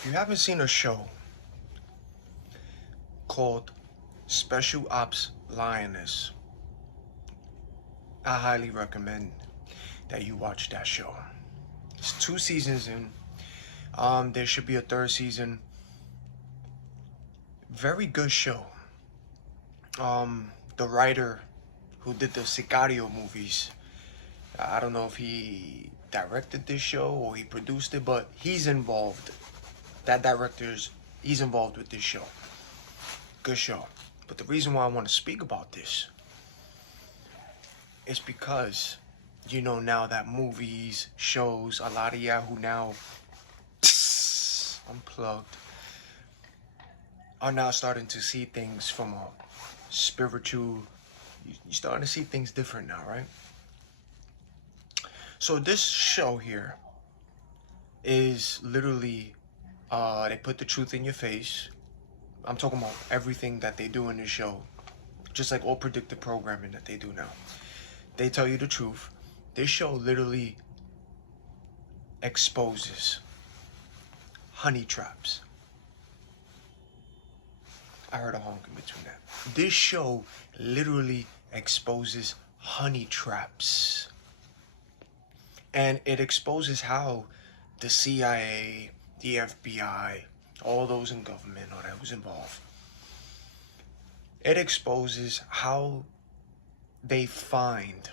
If you haven't seen a show called Special Ops Lioness, I highly recommend that you watch that show. It's 2 seasons in. There should be a third season. Very good show. The writer who did the Sicario movies, I don't know if he directed this show or he produced it, but he's involved. He's involved with this show. Good show. But the reason why I want to speak about this is because, now that movies, shows, a lot of Yahoo now, unplugged, are now starting to see things from a spiritual, you're starting to see things different now, right? So this show here is literally, they put the truth in your face. I'm talking about everything that they do in this show, just like all predictive programming that they do now. They tell you the truth. This show literally exposes honey traps. I heard a honk in between that. This show literally exposes honey traps. And it exposes how the CIA, the FBI, all those in government, all that was involved. It exposes how they find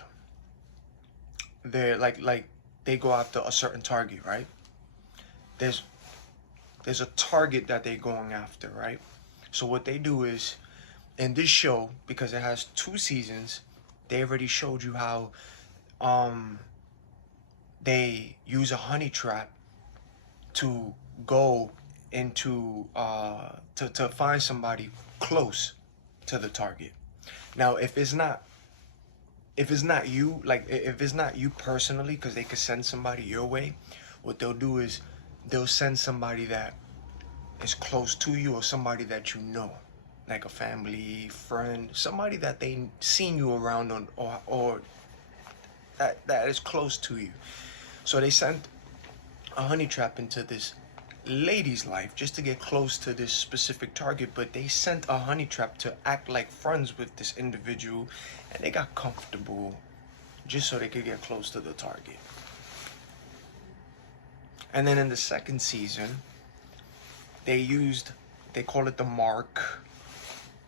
like they go after a certain target, right? There's a target that they're going after, right? So what they do is, in this show, because it has 2 seasons, they already showed you how they use a honey trap to go into to find somebody close to the target. Now, if it's not you, if it's not you personally, because they could send somebody your way, what they'll do is they'll send somebody that is close to you, or somebody that you know, like a family, friend, somebody that they seen you around on, or that is close to you. So they sent a honey trap into this lady's life just to get close to this specific target, but they sent a honey trap to act like friends with this individual, and they got comfortable just so they could get close to the target. And then in the second season, they call it the mark,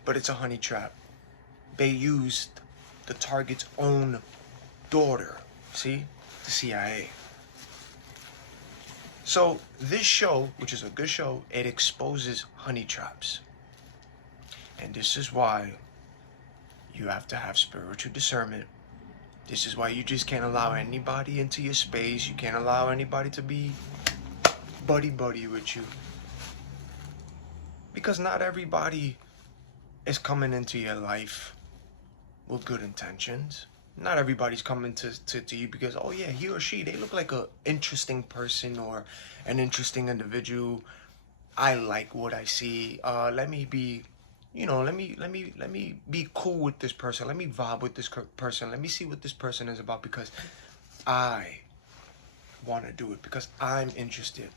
but it's a honey trap. They used the target's own daughter, see, the CIA. So this show, which is a good show, it exposes honey traps. And this is why you have to have spiritual discernment. This is why you just can't allow anybody into your space. You can't allow anybody to be buddy-buddy with you. Because not everybody is coming into your life with good intentions. Not everybody's coming to you because, oh yeah, he or she, they look like a interesting person or an interesting individual. I like what I see. Let me be, let me be cool with this person. Let me vibe with this person. Let me see what this person is about because I want to do it, because I'm interested.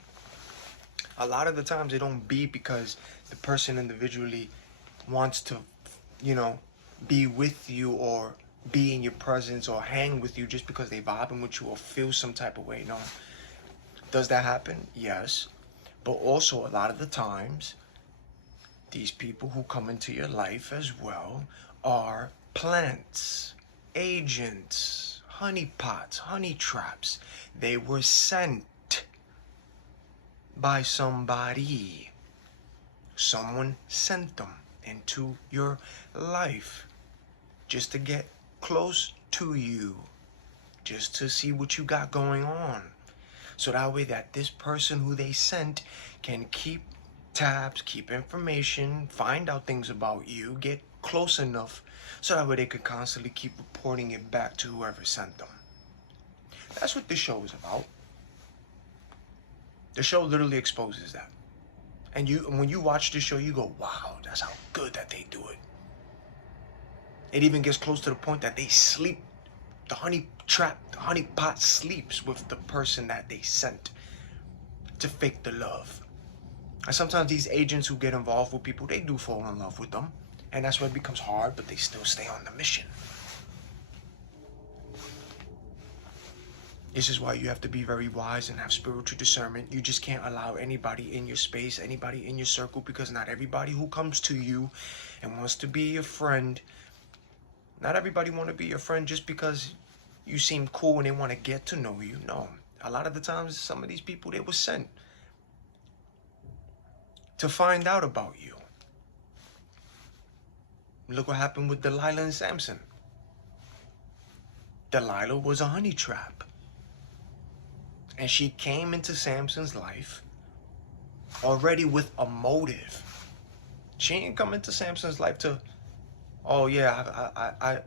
A lot of the times they don't be because the person individually wants to, be with you or be in your presence or hang with you just because they vibing with you or feel some type of way. No. Does that happen? Yes. But also a lot of the times, these people who come into your life as well are plants, agents, honey pots, honey traps. They were sent by somebody. Someone sent them into your life just to get close to you, just to see what you got going on, so that way that this person who they sent can keep tabs, keep information, find out things about you, get close enough so that way they could constantly keep reporting it back to whoever sent them. That's what this show is about. The show literally exposes that. And when you watch this show, you go, wow, that's how good that they do it. It even gets close to the point that they sleep. The honey trap, the honey pot sleeps with the person that they sent to fake the love. And sometimes these agents who get involved with people, they do fall in love with them. And that's why it becomes hard, but they still stay on the mission. This is why you have to be very wise and have spiritual discernment. You just can't allow anybody in your space, anybody in your circle, because not everybody who comes to you and wants to be your friend, not everybody want to be your friend just because you seem cool and they want to get to know you. No. A lot of the times, some of these people, they were sent to find out about you. Look what happened with Delilah and Samson. Delilah was a honey trap. And she came into Samson's life already with a motive. She ain't come into Samson's life to, oh yeah,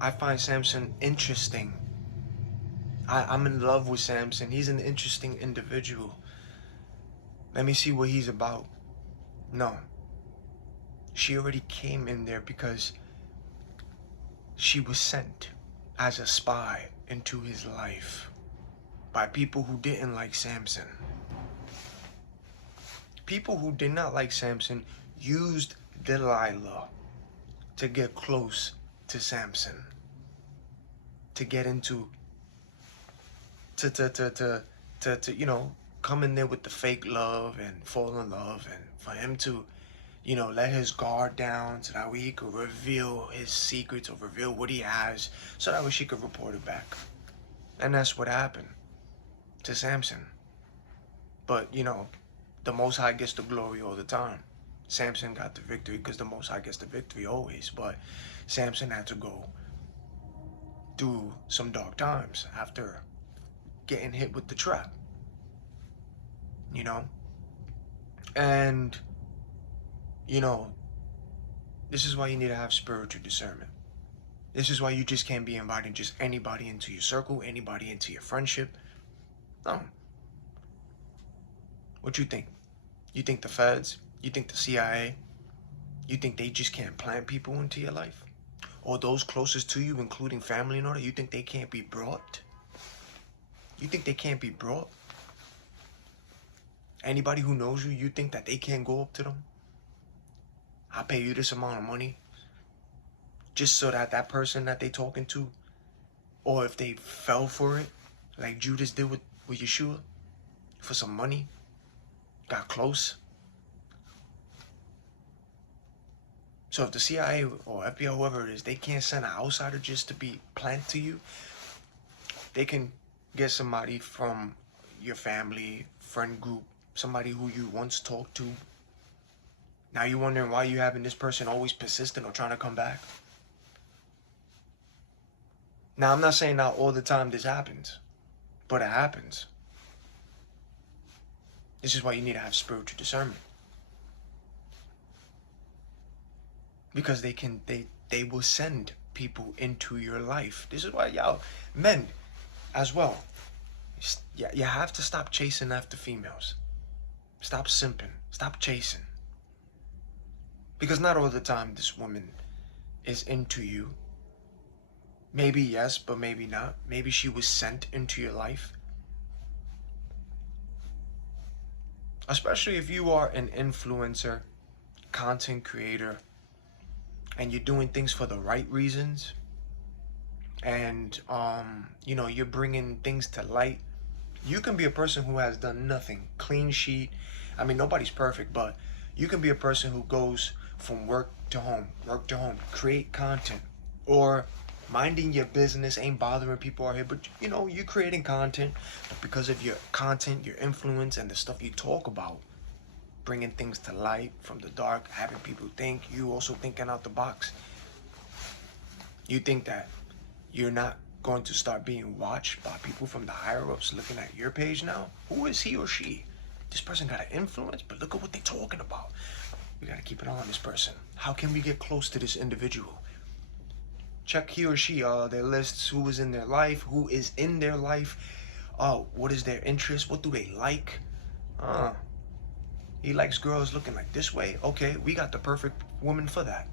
I find Samson interesting. I'm in love with Samson. He's an interesting individual. Let me see what he's about. No. She already came in there because she was sent as a spy into his life by people who didn't like Samson. People who did not like Samson used Delilah to get close to Samson, to get into, to come in there with the fake love and fall in love, and for him to, let his guard down so that way he could reveal his secrets or reveal what he has so that way she could report it back. And that's what happened to Samson. But, the Most High gets the glory all the time. Samson got the victory because the Most High gets the victory always. But Samson had to go through some dark times after getting hit with the trap. And, this is why you need to have spiritual discernment. This is why you just can't be inviting just anybody into your circle, anybody into your friendship. No. What you think? You think the feds? You think the CIA? You think they just can't plant people into your life? Or those closest to you, including family and all that, you think they can't be brought? You think they can't be brought? Anybody who knows you, you think that they can't go up to them? I'll pay you this amount of money just so that that person that they talking to, or if they fell for it, like Judas did with Yeshua, for some money, got close. So if the CIA or FBI, whoever it is, they can't send an outsider just to be planted to you, they can get somebody from your family, friend group, somebody who you once talked to. Now you're wondering why you having this person always persistent or trying to come back. Now, I'm not saying not all the time this happens, but it happens. This is why you need to have spiritual discernment. Because they will send people into your life. This is why, y'all, men as well, you have to stop chasing after females. Stop simping. Stop chasing. Because not all the time this woman is into you. Maybe yes, but maybe not. Maybe she was sent into your life. Especially if you are an influencer, content creator, and you're doing things for the right reasons. And, you're bringing things to light. You can be a person who has done nothing. Clean sheet. I mean, nobody's perfect, but you can be a person who goes from work to home, create content, or minding your business, ain't bothering people out here, but you're creating content. But because of your content, your influence, and the stuff you talk about, bringing things to light from the dark, having people think, you also thinking out the box. You think that you're not going to start being watched by people from the higher ups looking at your page now? Who is he or she? This person got an influence, but look at what they're talking about. We got to keep an eye on this person. How can we get close to this individual? Check he or she, their lists, who is in their life, what is their interest, what do they like? He likes girls looking like this way. Okay, we got the perfect woman for that.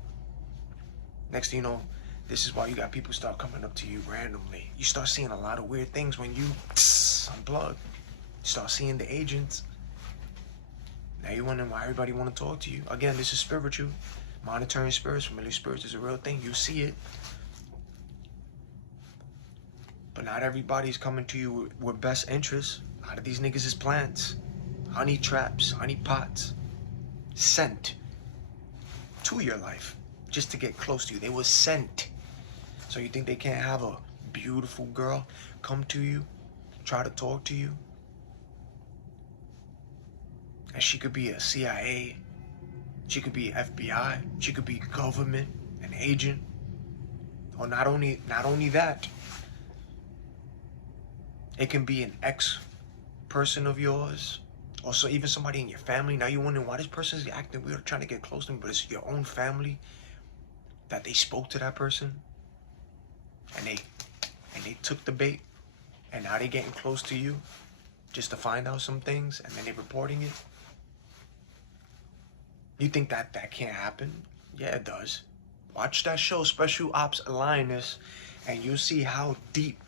Next thing you know, this is why you got people start coming up to you randomly. You start seeing a lot of weird things when you unplug. You start seeing the agents. Now you're wondering why everybody want to talk to you. Again, this is spiritual. Monitoring spirits, familiar spirits is a real thing. You see it. But not everybody's coming to you with best interests. A lot of these niggas is plants. Honey traps, honey pots. Sent to your life just to get close to you. They were sent. So you think they can't have a beautiful girl come to you, try to talk to you? And she could be a CIA. She could be FBI. She could be government, an agent. Or not only that, it can be an ex-person of yours. Also, even somebody in your family. Now you're wondering why this person is acting weird, trying to get close to me, but it's your own family that they spoke to that person, and they took the bait, and now they're getting close to you just to find out some things, and then they're reporting it. You think that can't happen? Yeah, it does. Watch that show, Special Ops Lioness, and you'll see how deep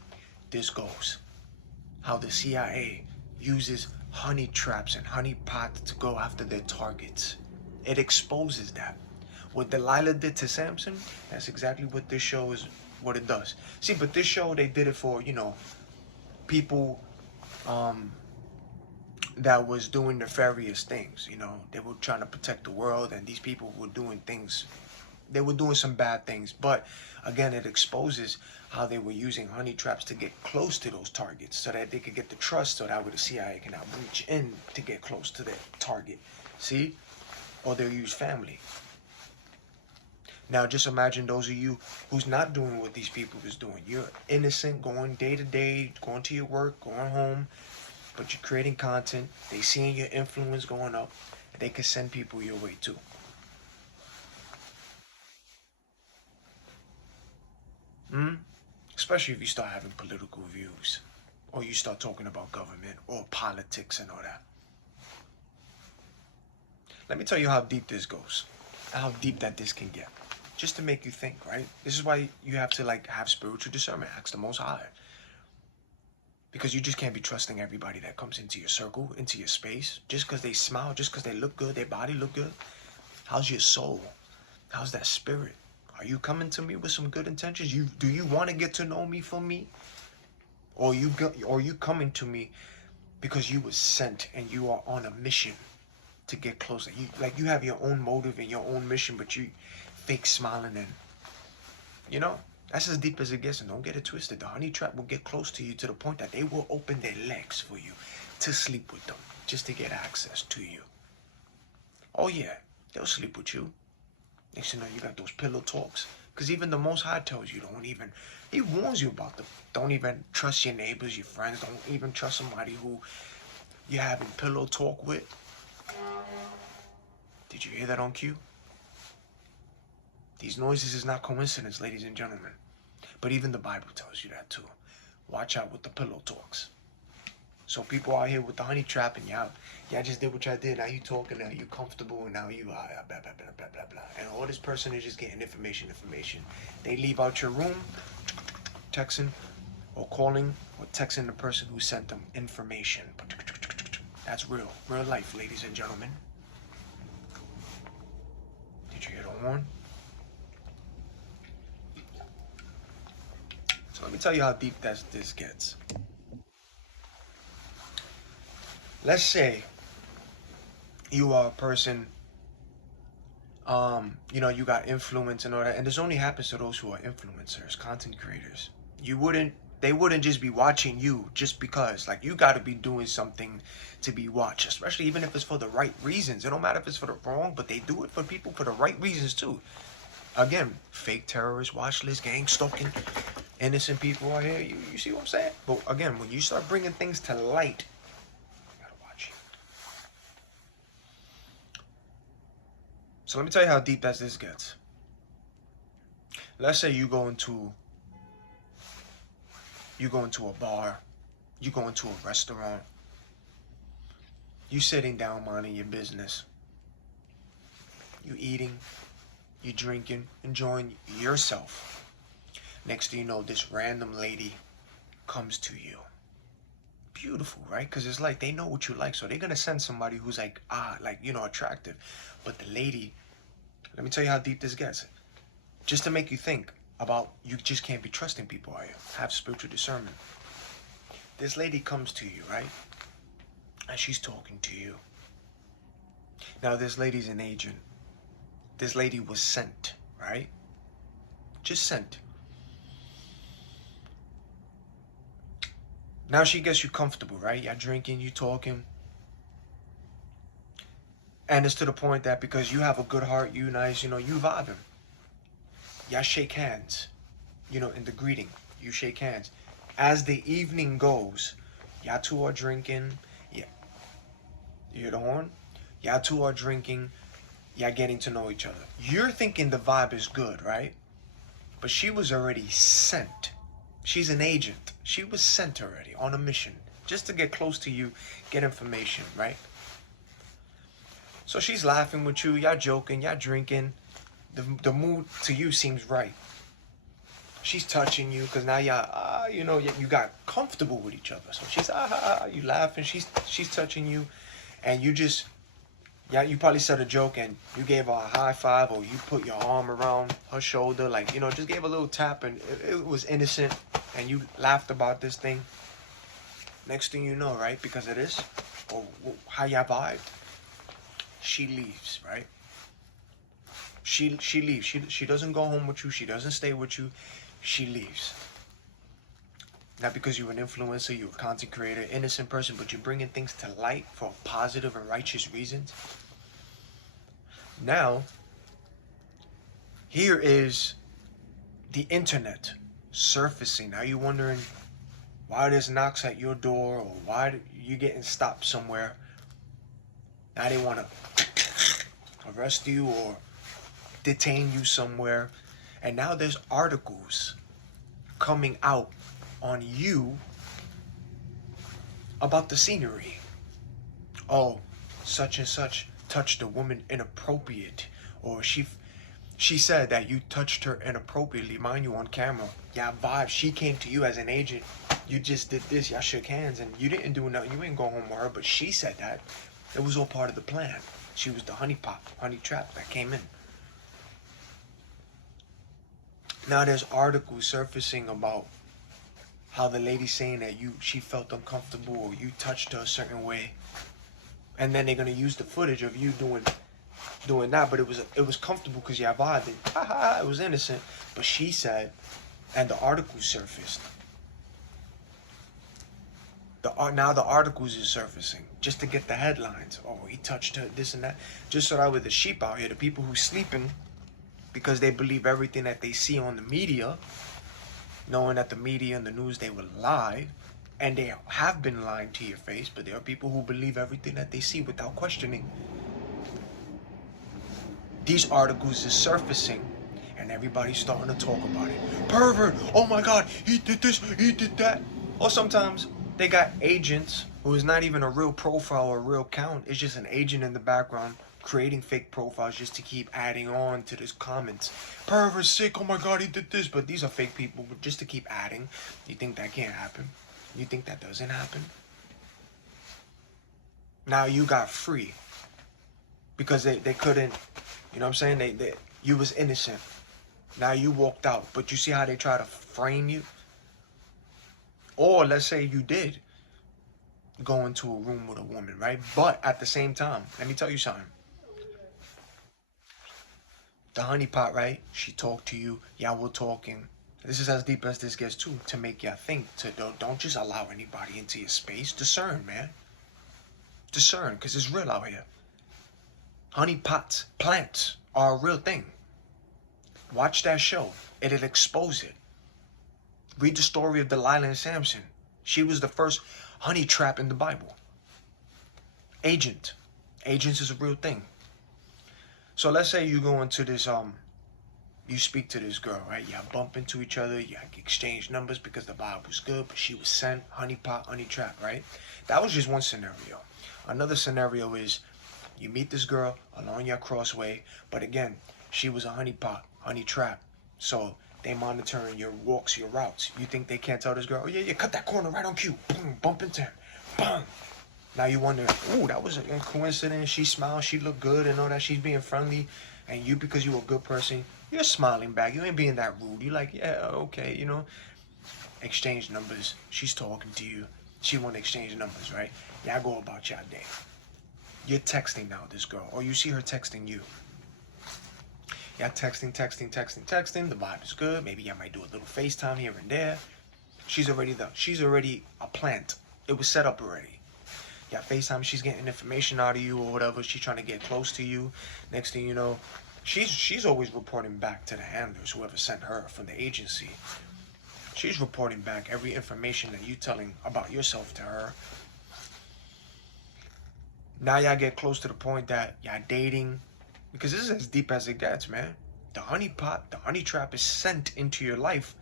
this goes. How the CIA uses honey traps and honey pots to go after their targets. It exposes that. What Delilah did to Samson, that's exactly what this show is, what it does. See, but this show, they did it for, you know, people that was doing nefarious things, you know. They were trying to protect the world, and these people were doing things, they were doing some bad things. But again, it exposes how they were using honey traps to get close to those targets so that they could get the trust, so that way the CIA can now reach in to get close to their target. See? Or they'll use family. Now just imagine those of you who's not doing what these people is doing. You're innocent, going day to day, going to your work, going home, but you're creating content. They seeing your influence going up, and they can send people your way too. Especially if you start having political views, or you start talking about government or politics and all that. Let me tell you how deep this goes, how deep that this can get, just to make you think, right? This is why you have to like have spiritual discernment. Ask the Most High, because you just can't be trusting everybody that comes into your circle, into your space, just because they smile, just because they look good, their body look good. How's your soul? How's that spirit? Are you coming to me with some good intentions? Do you want to get to know me for me? Or you coming to me because you were sent and you are on a mission to get closer? You have your own motive and your own mission, but you fake smiling, and you know, that's as deep as it gets. And don't get it twisted. The honey trap will get close to you to the point that they will open their legs for you to sleep with them, just to get access to you. Oh yeah, they'll sleep with you. Next thing you know, you got those pillow talks. Because even the Most High tells you, he warns you about them. Don't even trust your neighbors, your friends. Don't even trust somebody who you're having pillow talk with. Did you hear that on cue? These noises is not coincidence, ladies and gentlemen. But even the Bible tells you that too. Watch out with the pillow talks. So people out here with the honey trap, and y'all just did what y'all did. Now you talking, now you comfortable, and now you blah, blah, blah, blah, blah, blah. And all this person is just getting information. They leave out your room, texting, or calling, or texting the person who sent them information. That's real life, ladies and gentlemen. Did you hear the horn? So let me tell you how deep this gets. Let's say you are a person, you know, you got influence and all that, and this only happens to those who are influencers, content creators. They wouldn't just be watching you just because. Like, you got to be doing something to be watched, especially even if it's for the right reasons. It don't matter if it's for the wrong, but they do it for people for the right reasons too. Again, fake terrorist watch list, gang stalking, innocent people out here. You see what I'm saying? But again, when you start bringing things to light, so let me tell you how deep this gets. Let's say you go into a bar, you go into a restaurant, you sitting down minding your business, you eating, you drinking, enjoying yourself. Next thing you know, this random lady comes to you, beautiful, right? Because it's like they know what you like, so they're gonna send somebody who's like, attractive. But the lady, let me tell you how deep this gets. Just to make you think about, you just can't be trusting people, are you? Have spiritual discernment. This lady comes to you, right? And she's talking to you. Now, this lady's an agent. This lady was sent, right? Just sent. Now she gets you comfortable, right? You're drinking, you talking. And it's to the point that because you have a good heart, you nice, you vibing. Y'all shake hands, in the greeting. You shake hands. As the evening goes, y'all two are drinking. Yeah. You hear the horn? Y'all two are drinking. Y'all getting to know each other. You're thinking the vibe is good, right? But she was already sent. She's an agent. She was sent already on a mission just to get close to you, get information, right? So she's laughing with you. Y'all joking. Y'all drinking. The mood to you seems right. She's touching you because now y'all, you got comfortable with each other. So she's, you laughing. She's touching you, and you just, you probably said a joke and you gave her a high five, or you put your arm around her shoulder, like, just gave a little tap, and it was innocent, and you laughed about this thing. Next thing you know, right, because of this, or how y'all vibed, she leaves, right? She leaves. She doesn't go home with you. She doesn't stay with you. She leaves. Not because you're an influencer, you're a content creator, innocent person, but you're bringing things to light for positive and righteous reasons. Now, here is the internet surfacing. Now you're wondering why there's knocks at your door, or why you getting stopped somewhere. Now they want to arrest you or detain you somewhere. And now there's articles coming out on you about the scenery. Oh, such and such touched a woman inappropriate, or she said that you touched her inappropriately, mind you, on camera. Yeah, vibe. She came to you as an agent. You just did this. Y'all shook hands, and you didn't do nothing. You didn't go home with her, but she said that. It was all part of the plan. She was the honey trap that came in. Now there's articles surfacing about how the lady's saying that she felt uncomfortable, or you touched her a certain way, and then they're gonna use the footage of you doing that. But it was comfortable because you vibed. It was innocent. But she said, and the article surfaced. Now the articles is surfacing just to get the headlines. Oh, he touched her, this and that. Just so that with the sheep out here, the people who sleeping because they believe everything that they see on the media, knowing that the media and the news, they will lie, and they have been lying to your face, but there are people who believe everything that they see without questioning. These articles is surfacing, and everybody's starting to talk about it. Pervert! Oh my God, he did this, he did that. Or sometimes they got agents who is not even a real profile or a real account. It's just an agent in the background creating fake profiles just to keep adding on to this comments. Pervert sick, oh my God, he did this. But these are fake people, but just to keep adding. You think that can't happen? You think that doesn't happen? Now you got free because they couldn't, you know what I'm saying? You was innocent. Now you walked out, but you see how they try to frame you? Or let's say you did go into a room with a woman, right? But at the same time, let me tell you something. The honeypot, right? She talked to you. Y'all were talking. This is as deep as this gets too, to make y'all think. Don't just allow anybody into your space. Discern, man. Discern, because it's real out here. Honeypots, plants are a real thing. Watch that show. It'll expose it. Read the story of Delilah and Samson. She was the first honey trap in the Bible. Agent. Agents is a real thing. So let's say you go into this, you speak to this girl, right? Y'all bump into each other, y'all exchange numbers because the vibe was good, but she was sent, honeypot, honey trap, right? That was just one scenario. Another scenario is you meet this girl along your crossway, but again, she was a honeypot, honey trap. So they monitoring your walks, your routes. You think they can't tell this girl, oh yeah, cut that corner right on cue. Boom, bump into him. Boom. Now you wonder, ooh, that was a coincidence. She smiled, she looked good and all that. She's being friendly. And you, because you're a good person, you're smiling back. You ain't being that rude. You're like, yeah, okay, you know. Exchange numbers. She's talking to you. She want to exchange numbers, right? Y'all go about y'all day. You're texting now, this girl. Or you see her texting you. Y'all texting. The vibe is good. Maybe y'all might do a little FaceTime here and there. She's already a plant. It was set up already. Yeah, FaceTime, she's getting information out of you or whatever. She's trying to get close to you. Next thing you know, she's always reporting back to the handlers, whoever sent her from the agency. She's reporting back every information that you telling about yourself to her. Now y'all get close to the point that y'all dating. Because this is as deep as it gets, man. The honeypot, the honey trap is sent into your life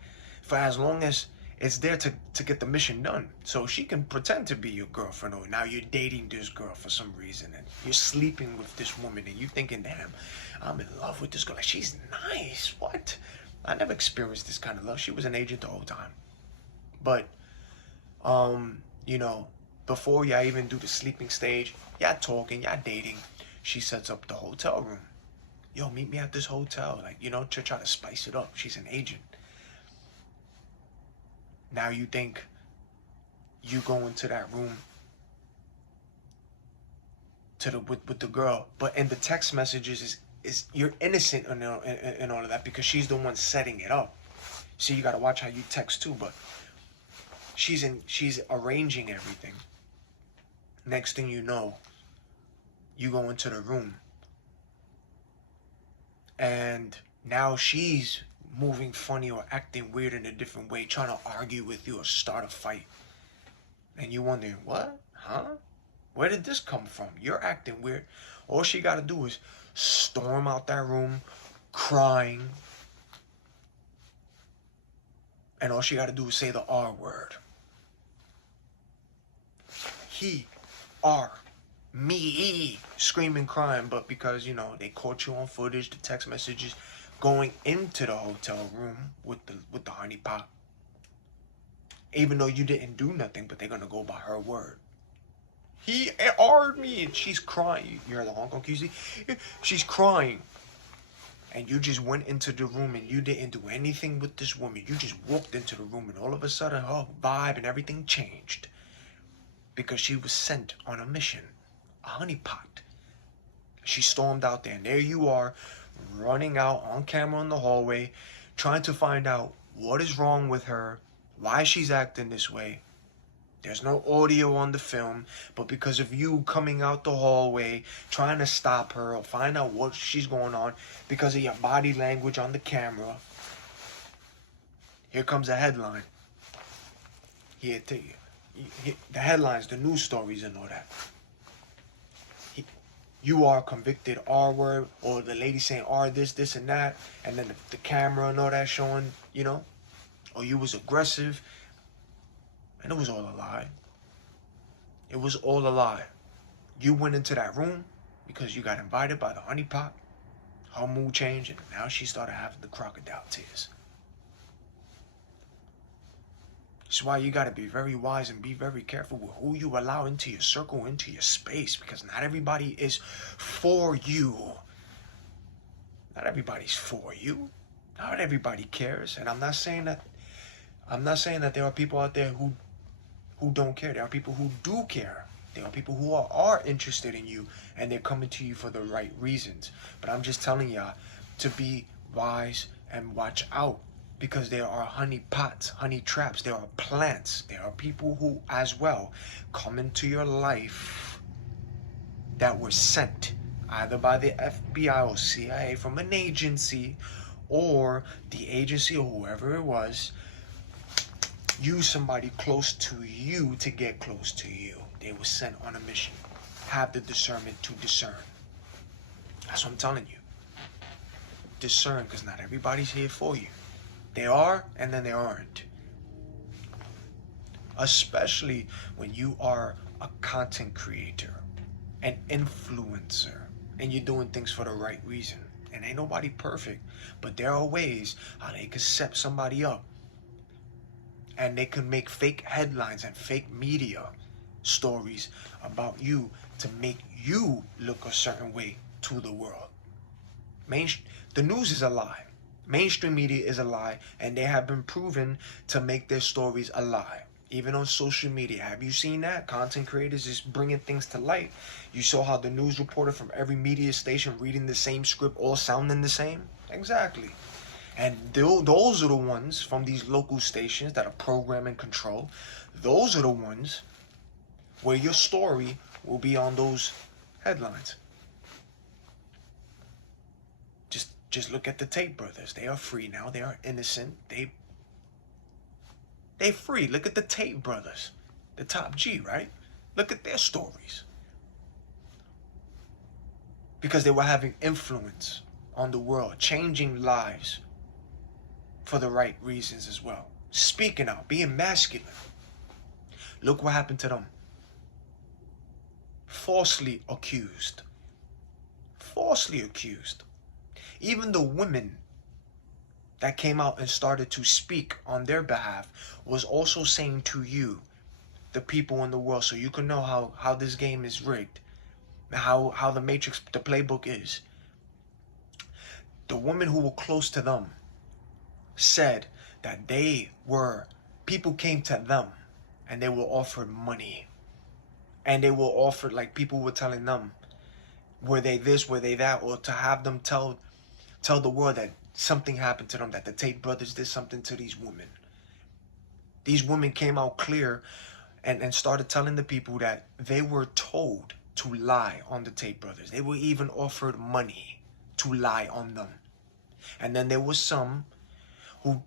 for as long as it's there to get the mission done. So she can pretend to be your girlfriend, or now you're dating this girl for some reason, and you're sleeping with this woman, and you're thinking, damn, I'm in love with this girl. Like, she's nice. What? I never experienced this kind of love. She was an agent the whole time. But, you know, before y'all even do the sleeping stage, y'all talking, y'all dating, she sets up the hotel room. Yo, meet me at this hotel. Like, you know, to try to spice it up. She's an agent. Now you think you go into that room with the girl, but in the text messages is you're innocent in all of that because she's the one setting it up. So you gotta watch how you text too, but she's arranging everything. Next thing you know, you go into the room and now she's moving funny or acting weird in a different way, trying to argue with you or start a fight. And you wondering, what? Huh? Where did this come from? You're acting weird. All she got to do is storm out that room crying. And all she got to do is say the R word. He, R, me, screaming, crying. But because, you know, they caught you on footage, the text messages, going into the hotel room with the honeypot, even though you didn't do nothing, but they're gonna go by her word. He R'd me, and she's crying. You heard the Hong Kong QC? She's crying, and you just went into the room and you didn't do anything with this woman. You just walked into the room, and all of a sudden her vibe and everything changed because she was sent on a mission, a honeypot. She stormed out there, and there you are, running out on camera in the hallway, trying to find out what is wrong with her, why she's acting this way. There's no audio on the film, but because of you coming out the hallway, trying to stop her or find out what she's going on, because of your body language on the camera, here comes a headline. Here, the headlines, the news stories and all that. You are convicted R word, or the lady saying R this and that, and then the camera and all that showing, you know, or you was aggressive, and it was all a lie. It was all a lie. You went into that room because you got invited by the honeypot. Her mood changed, and now she started having the crocodile tears. That's why you got to be very wise and be very careful with who you allow into your circle, into your space, because not everybody is for you. Not everybody's for you. Not everybody cares. And I'm not saying that there are people out there who don't care. There are people who do care. There are people who are interested in you, and they're coming to you for the right reasons. But I'm just telling y'all to be wise and watch out. Because there are honey pots, honey traps, there are plants, there are people who as well come into your life that were sent either by the FBI or CIA from an agency, or the agency or whoever it was use somebody close to you to get close to you. They were sent on a mission. Have the discernment to discern. That's what I'm telling you. Discern, because not everybody's here for you. They are, and then they aren't. Especially when you are a content creator, an influencer, and you're doing things for the right reason. And ain't nobody perfect, but there are ways how they can set somebody up. And they can make fake headlines and fake media stories about you to make you look a certain way to the world. The news is a lie. Mainstream media is a lie, and they have been proven to make their stories a lie. Even on social media, have you seen that? Content creators is bringing things to light. You saw how the news reporter from every media station reading the same script, all sounding the same? Exactly. And those are the ones from these local stations that are program and control. Those are the ones where your story will be on those headlines. Just look at the Tate brothers. They are free now. They are innocent. They free. Look at the Tate brothers. The top G, right? Look at their stories. Because they were having influence on the world, changing lives for the right reasons as well. Speaking out, being masculine. Look what happened to them. Falsely accused. Falsely accused. Even the women that came out and started to speak on their behalf was also saying to you, the people in the world, so you can know how this game is rigged, how the matrix, the playbook is. The women who were close to them said that people came to them and they were offered money. And they were offered, like, people were telling them, were they this, were they that, or to have them tell the world that something happened to them, that the Tate brothers did something to these women. These women came out clear and started telling the people that they were told to lie on the Tate brothers. They were even offered money to lie on them. And then there was some who,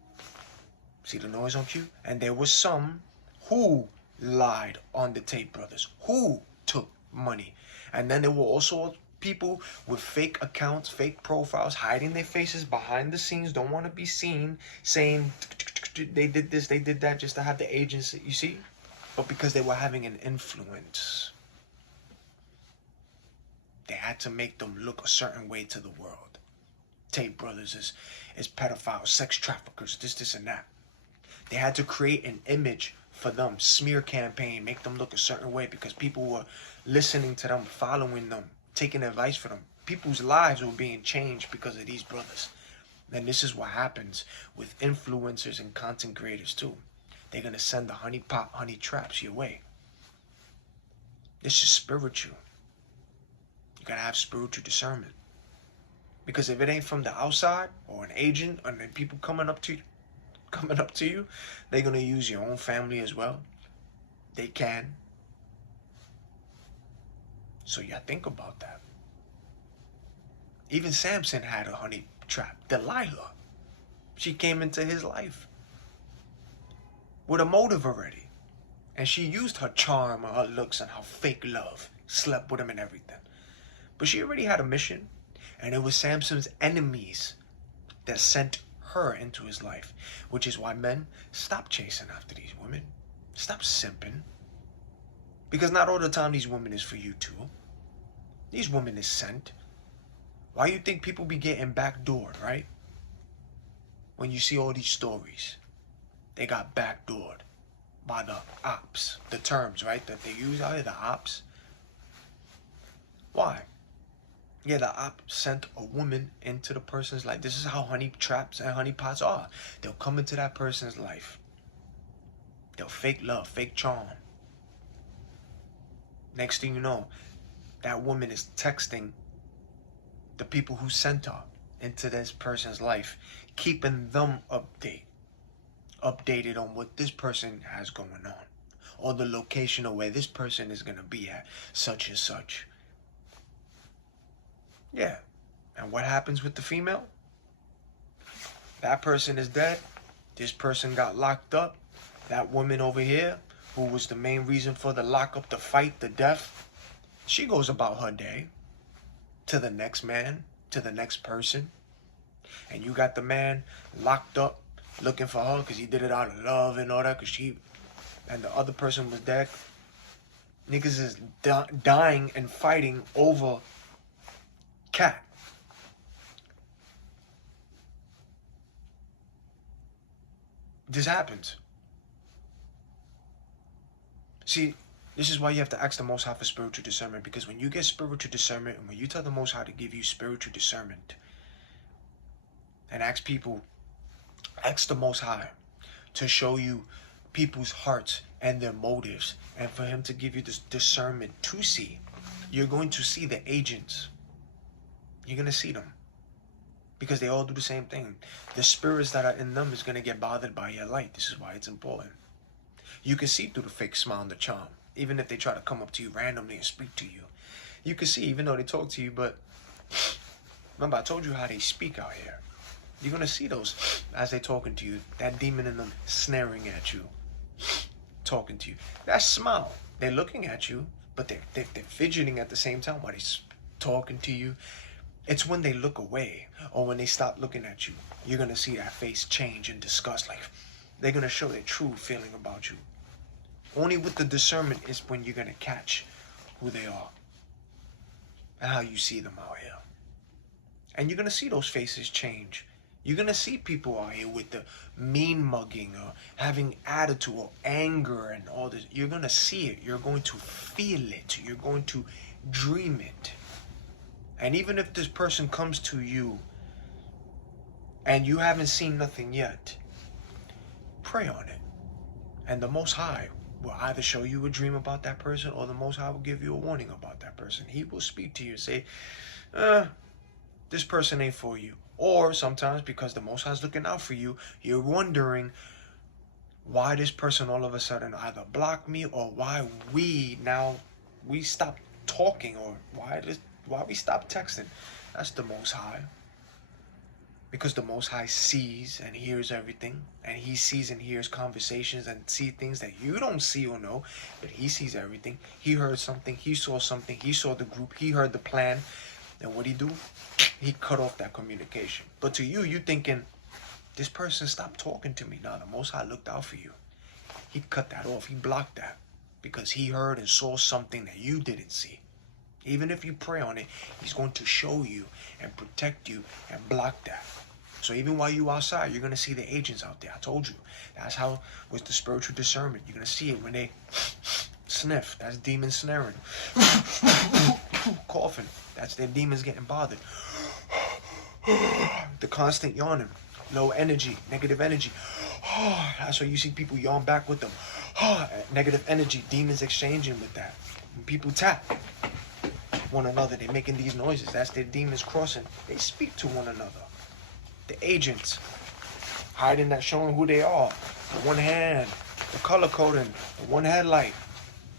see the noise on cue? And there was some who lied on the Tate brothers, who took money. And then there were also people with fake accounts, fake profiles, hiding their faces behind the scenes, don't want to be seen, saying they did this, they did that, just to have the agency, you see? But because they were having an influence, they had to make them look a certain way to the world. Tate brothers is pedophiles, sex traffickers, this and that. They had to create an image for them, smear campaign, make them look a certain way, because people were listening to them, following them, taking advice from them. People's lives were being changed because of these brothers. And this is what happens with influencers and content creators too. They're going to send the honey pot, honey traps your way. This is spiritual. You got to have spiritual discernment. Because if it ain't from the outside, or an agent, or then people coming up to you, they're going to use your own family as well. They can. So yeah, think about that. Even Samson had a honey trap. Delilah. She came into his life with a motive already. And she used her charm and her looks and her fake love. Slept with him and everything. But she already had a mission. And it was Samson's enemies that sent her into his life. Which is why men, stop chasing after these women. Stop simping. Because not all the time these women is for you too. These women is sent. Why you think people be getting backdoored, right? When you see all these stories, they got backdoored by the ops. The terms, right, that they use out here, the ops. Why? Yeah, the op sent a woman into the person's life. This is how honey traps and honey pots are. They'll come into that person's life. They'll fake love, fake charm. Next thing you know, that woman is texting the people who sent her into this person's life, keeping them updated on what this person has going on, or the location of where this person is going to be at, such and such. Yeah. And what happens with the female? That person is dead. This person got locked up. That woman over here, who was the main reason for the lockup, the fight, the death, she goes about her day to the next man, to the next person. And you got the man locked up looking for her because he did it out of love and all that, because she and the other person was dead. Niggas is dying and fighting over cat. This happens. See, This is why you have to ask the Most High for spiritual discernment, because when you get spiritual discernment and when you tell the Most High to give you spiritual discernment and ask the Most High to show you people's hearts and their motives and for him to give you this discernment to see, you're going to see the agents. You're going to see them because they all do the same thing. The spirits that are in them is going to get bothered by your light. This is why it's important. You can see through the fake smile and the charm. Even if they try to come up to you randomly and speak to you, you can see, even though they talk to you. But remember, I told you how they speak out here. You're going to see those as they're talking to you. That demon in them snaring at you, talking to you. That smile, they're looking at you, but they're fidgeting at the same time while they're talking to you. It's when they look away or when they stop looking at you, you're going to see that face change in disgust. Like, they're going to show their true feeling about you. Only with the discernment is when you're going to catch who they are and how you see them out here. And you're going to see those faces change. You're going to see people out here with the mean mugging or having attitude or anger and all this. You're going to see it. You're going to feel it. You're going to dream it. And even if this person comes to you and you haven't seen nothing yet, pray on it. And the Most High will either show you a dream about that person, or the Most High will give you a warning about that person. He will speak to you and say, this person ain't for you. Or sometimes, because the Most High is looking out for you, you're wondering why this person all of a sudden either blocked me, or why we stopped talking, or why we stopped texting. That's the Most High. Because the Most High sees and hears everything. And he sees and hears conversations and see things that you don't see or know. But he sees everything. He heard something. He saw something. He saw the group. He heard the plan. And what'd he do? He cut off that communication. But to you, you thinking, this person stopped talking to me. No, the Most High looked out for you. He cut that off. He blocked that. Because he heard and saw something that you didn't see. Even if you pray on it, he's going to show you and protect you and block that. So even while you're outside, you're going to see the agents out there. I told you. That's how with the spiritual discernment. You're going to see it when they sniff. That's demons snaring. Coughing. That's their demons getting bothered. The constant yawning. Low energy. Negative energy. That's why you see people yawn back with them. Negative energy. Demons exchanging with that. When people tap one another, they're making these noises. That's their demons crossing. They speak to one another. The agents hiding that, showing who they are. The one hand, the color coding, the one headlight,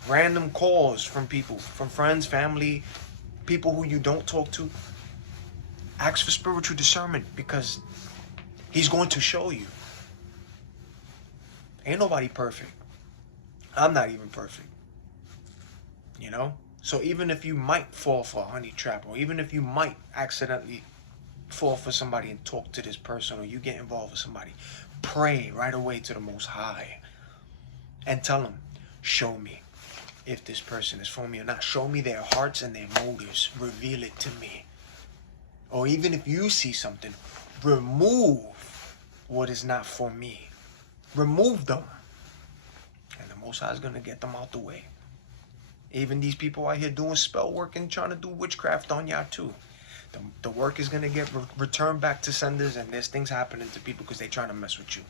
random calls from people, from friends, family, people who you don't talk to. Ask for spiritual discernment, because he's going to show you. Ain't nobody perfect. I'm not even perfect. You know? So even if you might fall for a honey trap, or even if you might accidentally fall for somebody and talk to this person, or you get involved with somebody, pray right away to the Most High and tell him, show me if this person is for me or not. Show me their hearts and their motives. Reveal it to me. Or even if you see something, remove what is not for me. Remove them. And the Most High is going to get them out the way. Even these people out here doing spell work and trying to do witchcraft on y'all too. The work is going to get returned back to senders, and there's things happening to people because they're trying to mess with you.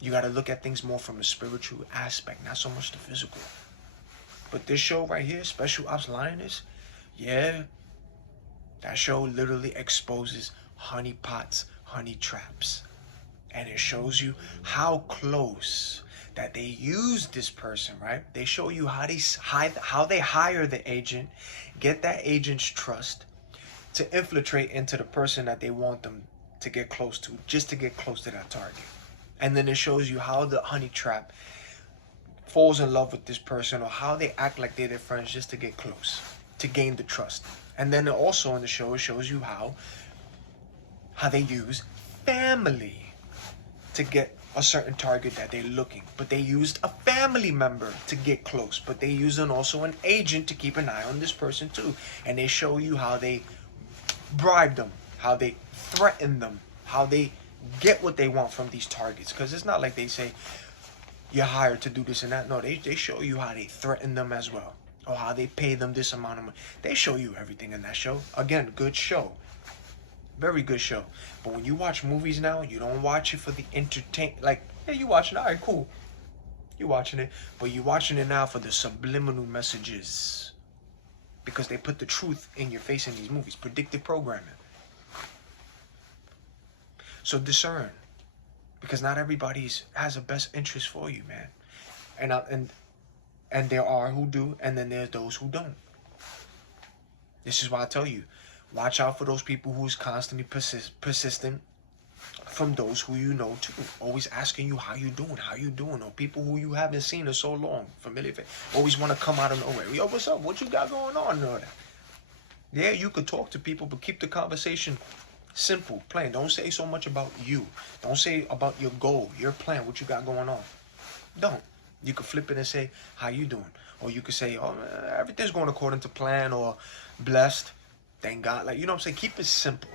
You got to look at things more from a spiritual aspect, not so much the physical. But this show right here, Special Ops Lioness, yeah, that show literally exposes honey pots, honey traps. And it shows you how close that they use this person, right? They show you how they hire the agent, get that agent's trust to infiltrate into the person that they want them to get close to, just to get close to that target. And then it shows you how the honey trap falls in love with this person, or how they act like they're their friends just to get close, to gain the trust. And then also in the show, it shows you how they use family to get a certain target that they're looking. But they used a family member to get close. But they used also an agent to keep an eye on this person too. And they show you how they bribe them, how they threaten them, how they get what they want from these targets. Because it's not like they say, you're hired to do this and that. No, they show you how they threaten them as well, or how they pay them this amount of money. They show you everything in that show. Again, good show, very good show. But when you watch movies now, you don't watch it for the entertain. Like, yeah, you watching, all right, cool, you watching it, but you watching it now for the subliminal messages, because they put the truth in your face in these movies. Predictive programming. So discern, because not everybody has a best interest for you, man. And there are who do, and then there's those who don't. This is why I tell you, watch out for those people who's constantly persistent, from those who you know too, always asking you how you doing, or people who you haven't seen in so long, familiar face, always want to come out of nowhere. Yo, what's up? What you got going on? All that. Yeah, you could talk to people, but keep the conversation simple, plain. Don't say so much about you. Don't say about your goal, your plan, what you got going on. Don't. You could flip it and say, how you doing? Or you could say, oh, everything's going according to plan, or blessed, thank God. Like, you know what I'm saying? Keep it simple.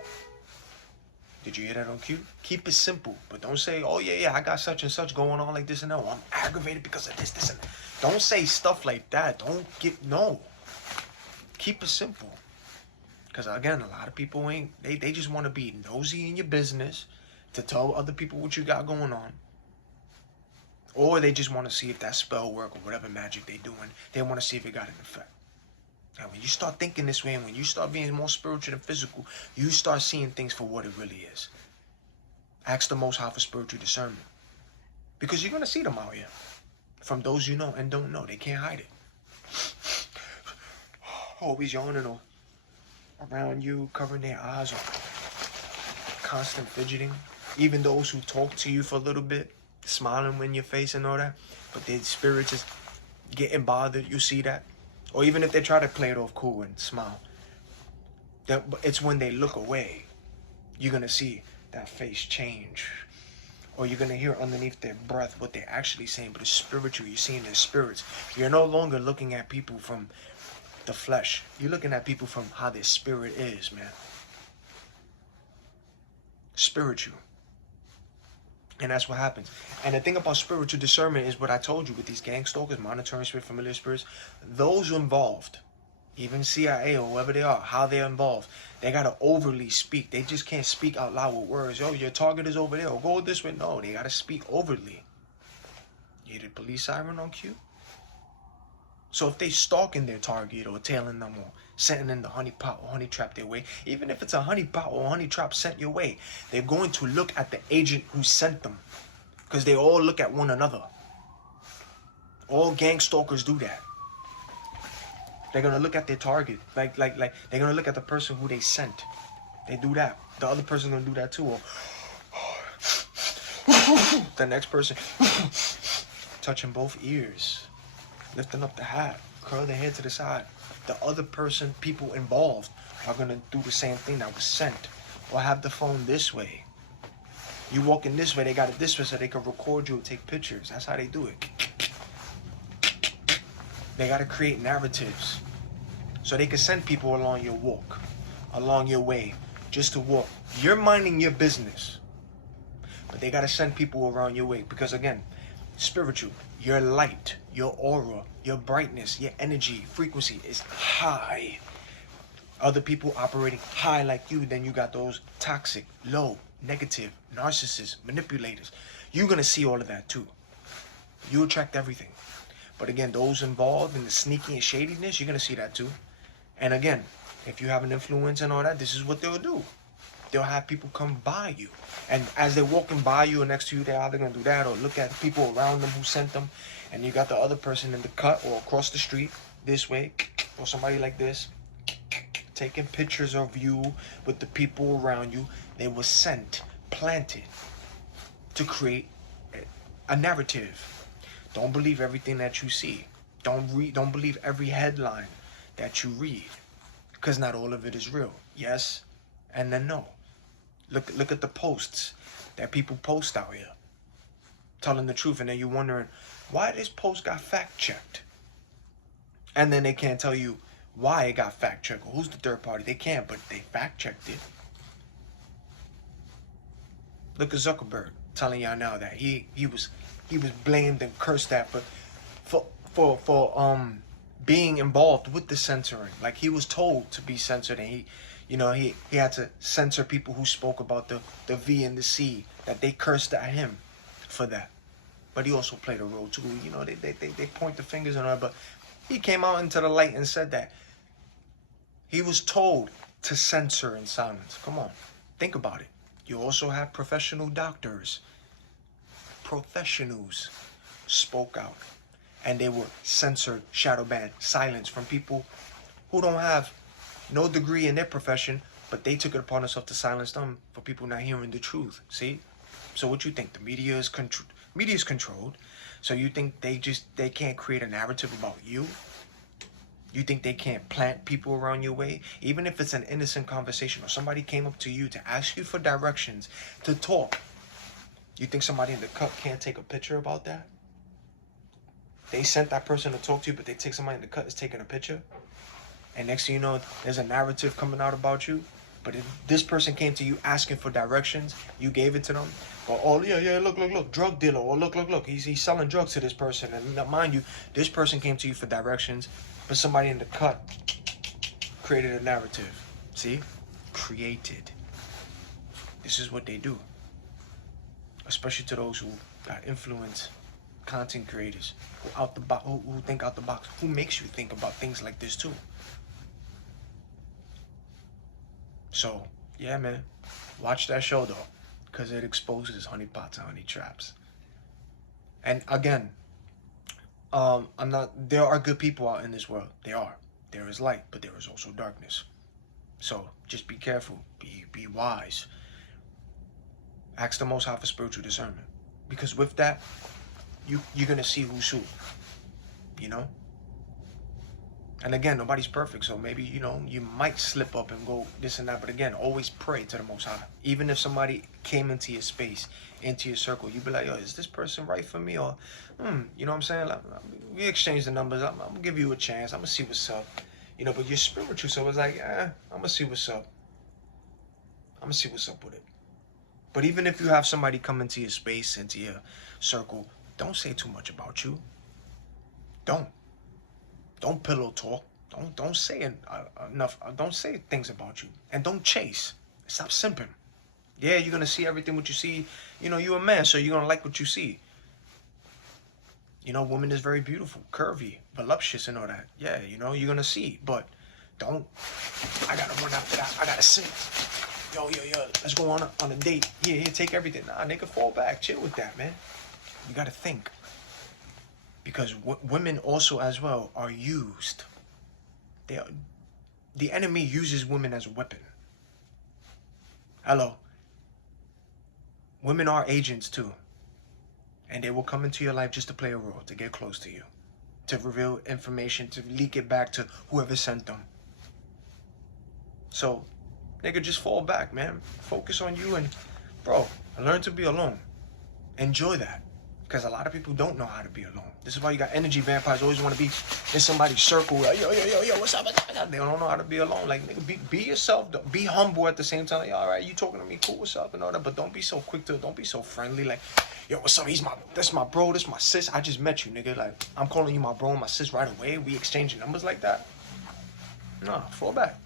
Did you hear that on cue? Keep it simple. But don't say, oh, yeah, I got such and such going on like this and that. I'm aggravated because of this and that. Don't say stuff like that. No. Keep it simple. Because, again, a lot of people they just want to be nosy in your business, to tell other people what you got going on. Or they just want to see if that spell work or whatever magic they doing. They want to see if it got an effect. And when you start thinking this way, and when you start being more spiritual than physical, you start seeing things for what it really is. Ask the Most High for spiritual discernment. Because you're going to see them out here. From those you know and don't know. They can't hide it. Always yawning or around you, covering their eyes, or constant fidgeting. Even those who talk to you for a little bit, smiling in your face and all that, but their spirit is getting bothered. You see that? Or even if they try to play it off cool and smile, it's when they look away, you're going to see that face change. Or you're going to hear underneath their breath what they're actually saying, but it's spiritual. You're seeing their spirits. You're no longer looking at people from the flesh. You're looking at people from how their spirit is, man. Spiritual. And that's what happens. And the thing about spiritual discernment is what I told you with these gang stalkers, monitoring spirit, familiar spirits. Those involved, even CIA or whoever they are, how they're involved, they got to overly speak. They just can't speak out loud with words. Yo, your target is over there. Or go this way. No, they got to speak overly. You hear the police siren on cue? So if they stalking their target or tailing them or sending in the honey pot or honey trap their way, even if it's a honey pot or honey trap sent your way, they're going to look at the agent who sent them, because they all look at one another. All gang stalkers do that. They're going to look at their target. Like they're going to look at the person who they sent. They do that. The other person's going to do that too. Or the next person touching both ears, lifting up the hat, curl their head to the side. The other person, people involved, are going to do the same thing that was sent. Or have the phone this way. You walking this way, they got it this way so they can record you and take pictures. That's how they do it. They got to create narratives so they can send people along your walk, along your way, just to walk. You're minding your business, but they got to send people around your way because, again, spiritual, your light, your aura, your brightness, your energy, frequency is high. Other people operating high like you, then you got those toxic, low, negative, narcissists, manipulators. You're going to see all of that too. You attract everything. But again, those involved in the sneaky and shadiness, you're going to see that too. And again, if you have an influence and all that, this is what they'll do. They'll have people come by you. And as they're walking by you or next to you, they're either going to do that or look at people around them who sent them. And you got the other person in the cut or across the street this way, or somebody like this, taking pictures of you with the people around you. They were sent, planted to create a narrative. Don't believe everything that you see. Don't believe every headline that you read, because not all of it is real. Yes, and then no. Look at the posts that people post out here, telling the truth, and then you're wondering why this post got fact checked, and then they can't tell you why it got fact checked or who's the third party. They can't, but they fact checked it. Look at Zuckerberg. telling y'all now that he was blamed and cursed at, but for being involved with the censoring. Like, he was told to be censored, and he had to censor people who spoke about the V and the C, that they cursed at him for that. But he also played a role too. They point the fingers on her, but he came out into the light and said that he was told to censor in silence. Come on, think about it. You also have professional doctors. Professionals spoke out, and they were censored, shadow banned, silenced from people who don't have no degree in their profession, but they took it upon themselves to silence them for people not hearing the truth. See? So what you think? The media is controlled. So you think they can't create a narrative about you? You think they can't plant people around your way? Even if it's an innocent conversation or somebody came up to you to ask you for directions to talk, you think somebody in the cut can't take a picture about that? They sent that person to talk to you, but they take somebody in the cut is taking a picture. And next thing you know, there's a narrative coming out about you. But if this person came to you asking for directions, you gave it to them. Or, oh, yeah, look, drug dealer. Or look, he's selling drugs to this person. And mind you, this person came to you for directions, but somebody in the cut created a narrative. See? Created. This is what they do. Especially to those who got influence, content creators, who think out the box. Who makes you think about things like this too? So, yeah, man, watch that show, though, because it exposes honeypots and honey traps. And again, there are good people out in this world. There is light, but there is also darkness. So just be careful, be wise. Ask the Most High for spiritual discernment, because with that, you're going to see who's who, And again, nobody's perfect, so maybe, you might slip up and go this and that. But again, always pray to the Most High. Even if somebody came into your space, into your circle, you'd be like, yo, is this person right for me? Or, you know what I'm saying? Like, we exchange the numbers. I'm going to give you a chance. I'm going to see what's up. But you're spiritual, so it's like, I'm going to see what's up. I'm going to see what's up with it. But even if you have somebody come into your space, into your circle, don't say too much about you. Don't pillow talk. Don't say enough. Don't say things about you. And don't chase. Stop simping. Yeah, you're going to see everything what you see. You're a man, so you're going to like what you see. Woman is very beautiful, curvy, voluptuous and all that. Yeah, you're going to see. But don't, I got to run after that. I got to sing. Yo, let's go on a date. Here, take everything. Nah, nigga, fall back. Chill with that, man. You got to think. Because women also as well are used. The enemy uses women as a weapon. Hello. Women are agents too. And they will come into your life just to play a role, to get close to you, to reveal information, to leak it back to whoever sent them. So, nigga, just fall back, man. Focus on you and, bro, learn to be alone. Enjoy that. Because a lot of people don't know how to be alone. This is why you got energy vampires always want to be in somebody's circle. Like, yo, what's up? They don't know how to be alone. Like, nigga, be yourself. Be humble at the same time. Like, all right, you talking to me, cool, what's up and all that. But don't be so quick don't be so friendly. Like, yo, what's up? That's my bro, that's my sis. I just met you, nigga. Like, I'm calling you my bro and my sis right away. We exchanging numbers like that. Nah, fall back.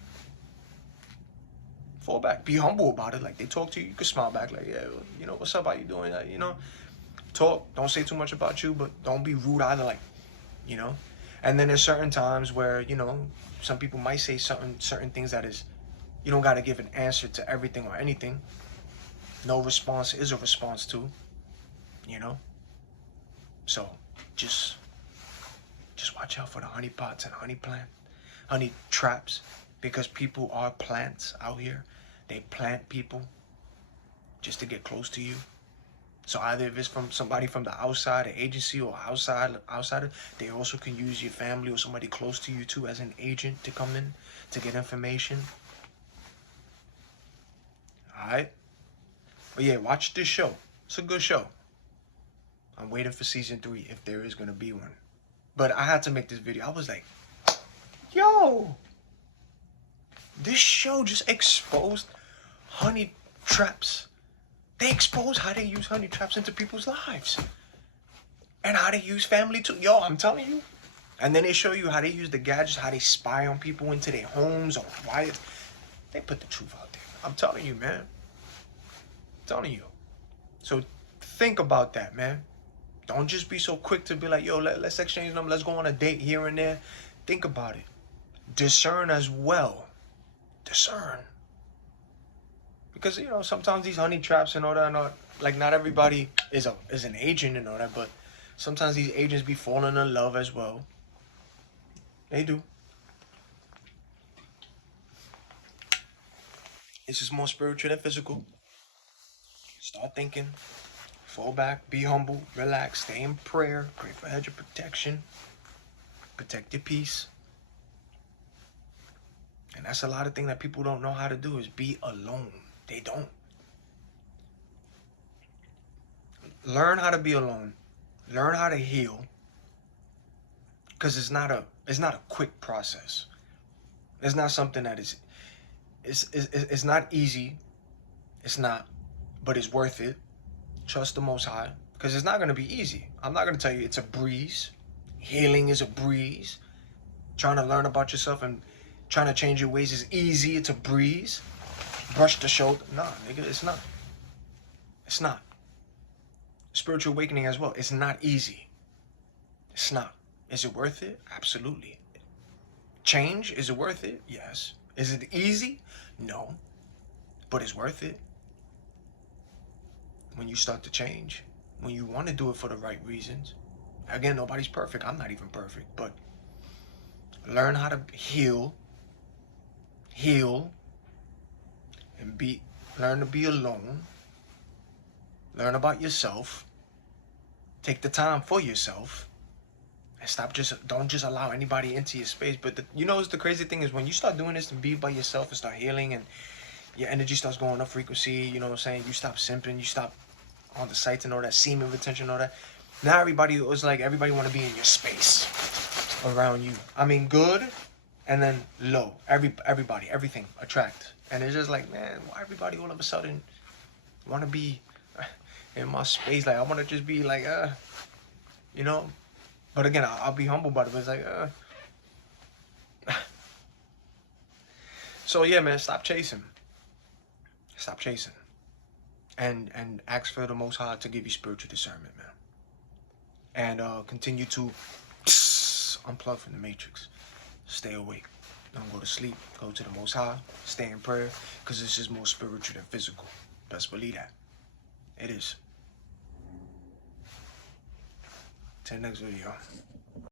Fall back. Be humble about it. Like, they talk to you, you can smile back. Like, yeah, what's up? How you doing? Like, talk. Don't say too much about you, but don't be rude either. Like, And then there's certain times where, some people might say certain things that is, you don't got to give an answer to everything or anything. No response is a response too, So just watch out for the honey pots and honey traps, because people are plants out here. They plant people just to get close to you. So either if it's from somebody from the outside, an agency, or outsider, they also can use your family or somebody close to you too as an agent to come in to get information. Alright? But yeah, watch this show. It's a good show. I'm waiting for season 3 if there is going to be one. But I had to make this video. I was like, yo, this show just exposed honey traps They expose how they use honey traps into people's lives. And how they use family too. Yo, I'm telling you. And then they show you how they use the gadgets, how they spy on people into their homes or why they put the truth out there. I'm telling you, man. I'm telling you. So think about that, man. Don't just be so quick to be like, yo, let's exchange numbers. Let's go on a date here and there. Think about it. Discern as well. Discern. Because, you know, sometimes these honey traps and all that, not everybody is an agent and all that, but sometimes these agents be falling in love as well. They do. It's just more spiritual than physical. Start thinking. Fall back. Be humble. Relax. Stay in prayer. Pray for a hedge of protection. Protect your peace. And that's a lot of things that people don't know how to do is be alone. They don't. Learn how to be alone. Learn how to heal. Because it's not a quick process. It's not something that is it's not easy. It's not, but it's worth it. Trust the Most High. Because it's not going to be easy. I'm not going to tell you it's a breeze. Healing is a breeze. Trying to learn about yourself and trying to change your ways is easy. It's a breeze. Brush the shoulder. Nah, nigga, it's not. It's not. Spiritual awakening as well. It's not easy. It's not. Is it worth it? Absolutely. Change, is it worth it? Yes. Is it easy? No. But it's worth it. When you start to change, when you want to do it for the right reasons. Again, nobody's perfect. I'm not even perfect. But learn how to heal. And learn to be alone. Learn about yourself. Take the time for yourself. And don't just allow anybody into your space. But the crazy thing is when you start doing this and be by yourself and start healing and your energy starts going up frequency, you know what I'm saying? You stop simping, you stop on the sites and all that, semen retention and all that. Now everybody want to be in your space around you. I mean, good and then low. Everybody, everything, attract. And it's just like, man, why everybody all of a sudden want to be in my space? Like, I want to just be like, you know? But again, I'll be humble about it. But it's like, So yeah, man, stop chasing. Stop chasing. And ask for the Most High to give you spiritual discernment, man. And continue to unplug from the matrix. Stay awake. Don't go to sleep. Go to the Most High. Stay in prayer. Because this is more spiritual than physical. Best believe that. It is. Till next video.